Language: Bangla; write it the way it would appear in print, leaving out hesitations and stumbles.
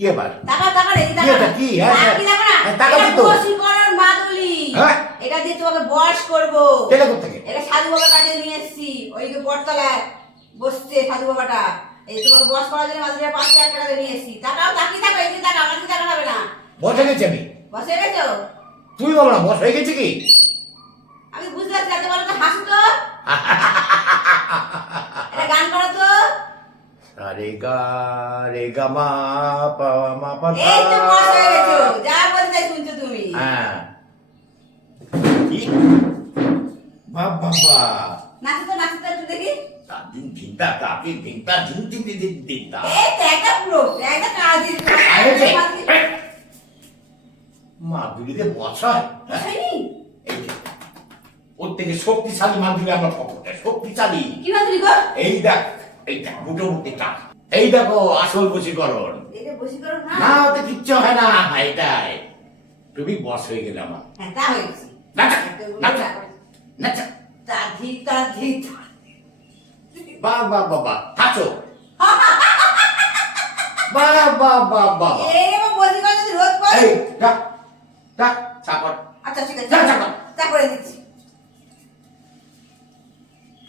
কি আবার টাকা টাকা রে কি টাকা এটা কি হ্যাঁ কি টাকা না টাকা এটা দিতো বশীকরণ মাদুলি হ্যাঁ এটা দিয়ে তোমাকে বশ করব কেটে করতে থেকে এটা সাধু বাবার কাছে নিয়ে এসেছি ওই যে বটতলায় বসছে সাধু বাবাটা এই তোমাকে বশ করার জন্য মাদুলির 5 টাকা নিয়ে এসেছি টাকাও তাকিয়ে থাকো এই যে টাকা আমার টাকা হবে না বসে গেছি আমি বসে গেছো তুই বলো না বস হয়ে গেছি কি আমি বুঝতে পারছি এত বলো তো হাসো তো এটা গান করো তো রে গা মা পা মা পা এই তো বস হয়ে গেছো যা বলতে চাই শুনছো তুমি হ্যাঁ কি বাবা নাচো তো একটু দেখি তাদিন ভিন্তা ঝুমতি এই ট্যাগটা পুরো ট্যাগটা কাজ মাদুলিতে বসায় বসাইনি এই যে, ওর থেকে শক্তিশালী মাদুলি আমার পকেটে শক্তিশালী কি মাদুলি গো এই দেখ মোটামুটি টাক এই দেখো আসল বশীকরণ এটা বশীকরণ না না ওতে কিচ্ছু হয় না এটাই তুমি বস হয়ে গেলে আমার হ্যাঁ তা হয়েছে নাচা নাচা নাচা তাধি বাবা হাসো বাবা এই বশীকরণ যদি রোজ পাই এই টাক টাক চাকর আচ্ছা ঠিক আছে যা, যা, যা। তা করে দিচ্ছি